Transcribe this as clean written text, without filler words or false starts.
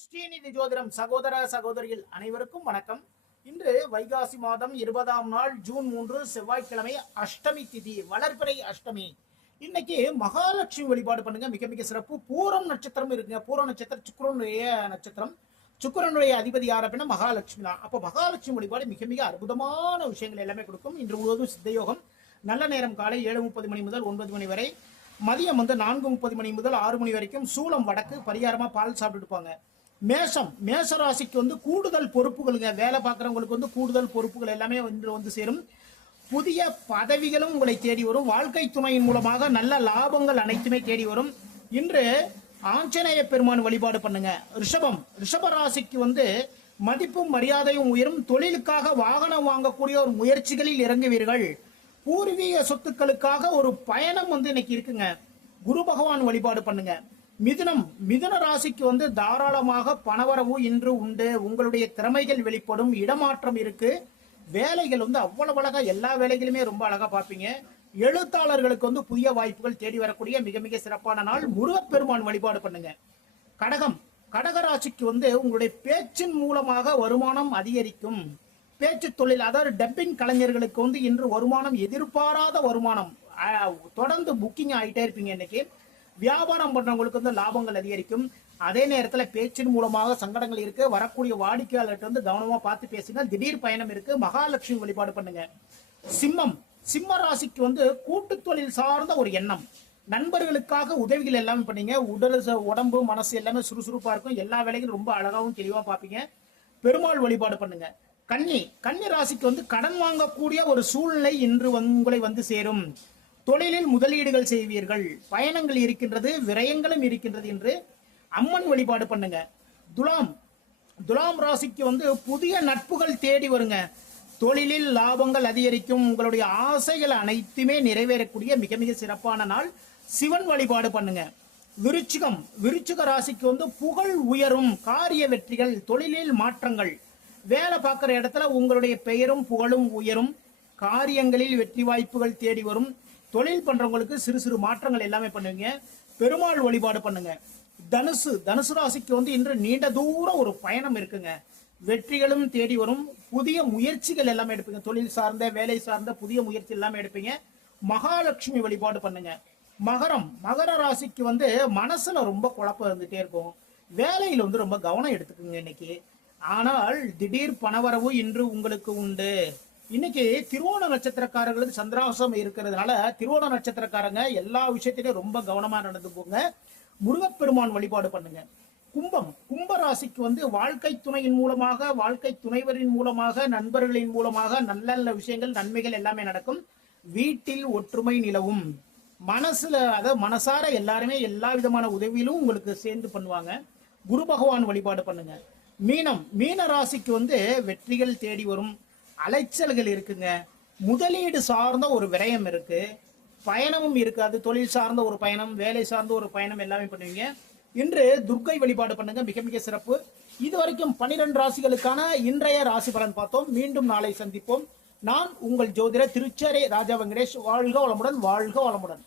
ஸ்ரீநிதி ஜோதிடம் சகோதர சகோதரிகள் அனைவருக்கும் வணக்கம். இன்று வைகாசி மாதம் 20ஆம் நாள் ஜூன் 3 செவ்வாய்க்கிழமை, அஷ்டமி திதி, வளர்பிறை அஷ்டமி. இன்னைக்கு மகாலட்சுமி வழிபாடு பண்ணுங்க, மிக மிக சிறப்பு. பூரம் நட்சத்திரம் இருக்குங்க. பூரம் நட்சத்திரம் சுக்கிரனுடைய நட்சத்திரம். சுக்கிரனுடைய அதிபதி யார் அப்படின்னா மகாலட்சுமி தான். அப்போ மகாலட்சுமி வழிபாடு மிக மிக அற்புதமான விஷயங்கள் எல்லாமே கொடுக்கும். இன்று முழுவதும் சித்தயோகம். நல்ல நேரம் காலை 7:30 மணி முதல் 9 மணி வரை, மதியம் 4:30 மணி முதல் 6 மணி வரைக்கும். சூலம் வடக்கு, பரிகாரமா பால் சாப்பிட்டுப்பாங்க. மேஷ ராசிக்கு கூடுதல் பொறுப்புகளுங்க. வேலை பார்க்குறவங்களுக்கு கூடுதல் பொறுப்புகள் எல்லாமே வந்து சேரும். புதிய பதவிகளும் உங்களை தேடி வரும். வாழ்க்கை துணையின் மூலமாக நல்ல லாபங்கள் அனைத்துமே தேடி வரும். இன்று ஆஞ்சநேய பெருமான் வழிபாடு பண்ணுங்க. ரிஷப ராசிக்கு மதிப்பும் மரியாதையும் உயரும். தொழிலுக்காக வாகனம் வாங்கக்கூடிய ஒரு முயற்சிகளில் இறங்குவீர்கள். பூர்வீக சொத்துக்களுக்காக ஒரு பயணம் இன்னைக்கு இருக்குங்க. குரு பகவான் வழிபாடு பண்ணுங்க. மிதுன ராசிக்கு தாராளமாக பணவரவு இன்று உண்டு. உங்களுடைய திறமைகள் வெளிப்படும். இடமாற்றம் இருக்கு. வேலைகள் அவ்வளவு அழகா, எல்லா வேலைகளுமே ரொம்ப அழகா பார்ப்பீங்க. எழுத்தாளர்களுக்கு புதிய வாய்ப்புகள் தேடி வரக்கூடிய மிக மிக சிறப்பான நாள். முருகப்பெருமான் வழிபாடு பண்ணுங்க. கடக ராசிக்கு உங்களுடைய பேச்சின் மூலமாக வருமானம் அதிகரிக்கும். பேச்சு தொழில், அதாவது டப்பிங் கலைஞர்களுக்கு இன்று வருமானம், எதிர்பாராத வருமானம். தொடர்ந்து புக்கிங் ஆகிட்டே இருப்பீங்க. இன்னைக்கு வியாபாரம் பண்றவங்களுக்கு லாபங்கள் அதிகரிக்கும். அதே நேரத்தில் பேச்சின் மூலமாக சங்கடங்கள் இருக்கு. வரக்கூடிய வாடிக்கையாளர்கிட்ட கவனமா பார்த்து பேசுங்க. திடீர் பயணம் இருக்கு. மகாலட்சுமி வழிபாடு பண்ணுங்க. சிம்ம ராசிக்கு கூட்டு தொழில் சார்ந்த ஒரு எண்ணம். நண்பர்களுக்காக உதவிகள் எல்லாமே பண்ணீங்க. உடம்பு மனசு எல்லாமே சுறுசுறுப்பா இருக்கும். எல்லா வேலைகளும் ரொம்ப அழகாவும் தெளிவா பார்ப்பீங்க. பெருமாள் வழிபாடு பண்ணுங்க. கன்னி ராசிக்கு கடன் வாங்கக்கூடிய ஒரு சூழ்நிலை இன்று உங்களை சேரும். தொழிலில் முதலீடுகள் செய்வீர்கள். பயணங்கள் இருக்கின்றது, விரயங்களும் இருக்கின்றது என்று அம்மன் வழிபாடு பண்ணுங்க. துலாம் ராசிக்கு புதிய நட்புகள் தேடி வருங்க. தொழிலில் லாபங்கள் அதிகரிக்கும். உங்களுடைய ஆசைகள் அனைத்துமே நிறைவேறக்கூடிய மிக மிக சிறப்பான நாள். சிவன் வழிபாடு பண்ணுங்க. விருச்சிக ராசிக்கு புகழ் உயரும். காரிய வெற்றிகள், தொழிலில் மாற்றங்கள். வேலை பார்க்குற இடத்துல உங்களுடைய பெயரும் புகழும் உயரும். காரியங்களில் வெற்றி வாய்ப்புகள் தேடி வரும். தொழில் பண்றவங்களுக்கு சிறு சிறு மாற்றங்கள் எல்லாமே பண்ணுவீங்க. பெருமாள் வழிபாடு பண்ணுங்க. தனுசு ராசிக்கு இன்று நீண்ட தூரம் ஒரு பயணம் இருக்குங்க. வெற்றிகளும் தேடி வரும். புதிய முயற்சிகள் எல்லாமே எடுப்பீங்க. தொழில் சார்ந்த, வேலை சார்ந்த புதிய முயற்சி எல்லாமே எடுப்பீங்க. மகாலட்சுமி வழிபாடு பண்ணுங்க. மகர ராசிக்கு மனசுல ரொம்ப குழப்பம் இருந்துட்டே இருக்கும். வேலையில ரொம்ப கவனம் எடுத்துக்குங்க இன்னைக்கு. ஆனால் திடீர் பணவரவு இன்று உங்களுக்கு உண்டு. இன்னைக்கு திருவோண நட்சத்திரக்காரர்களுக்கு சந்திராசம் இருக்கிறதுனால திருவோண நட்சத்திரக்காரங்க எல்லா விஷயத்திலையும் ரொம்ப கவனமா நடந்து போங்க. முருகப்பெருமான் வழிபாடு பண்ணுங்க. கும்ப ராசிக்கு வாழ்க்கை துணையின் மூலமாக, வாழ்க்கை துணைவரின் மூலமாக, நண்பர்களின் மூலமாக நல்ல நல்ல விஷயங்கள், நன்மைகள் எல்லாமே நடக்கும். வீட்டில் ஒற்றுமை நிலவும். மனசார எல்லாருமே எல்லா விதமான உதவியிலும் உங்களுக்கு சேர்ந்து பண்ணுவாங்க. குரு பகவான் வழிபாடு பண்ணுங்க. மீன ராசிக்கு வெற்றிகள் தேடி வரும். அலைச்சல்கள் இருக்குங்க. முதலீடு சார்ந்த ஒரு விரயம் இருக்கு. பயணமும் இருக்கு. அது தொழில் சார்ந்த ஒரு பயணம், வேலை சார்ந்த ஒரு பயணம் எல்லாமே பண்ணுவீங்க. இன்று துர்க்கை வழிபாடு பண்ணுங்க, மிக மிக சிறப்பு. இதுவரைக்கும் 12 ராசிகளுக்கான இன்றைய ராசி பலன் பார்த்தோம். மீண்டும் நாளை சந்திப்போம். நான் உங்கள் ஜோதிடர் திருச்சேரை ராஜா வெங்கடேஷ். வாழ்க வளமுடன், வாழ்க வளமுடன்.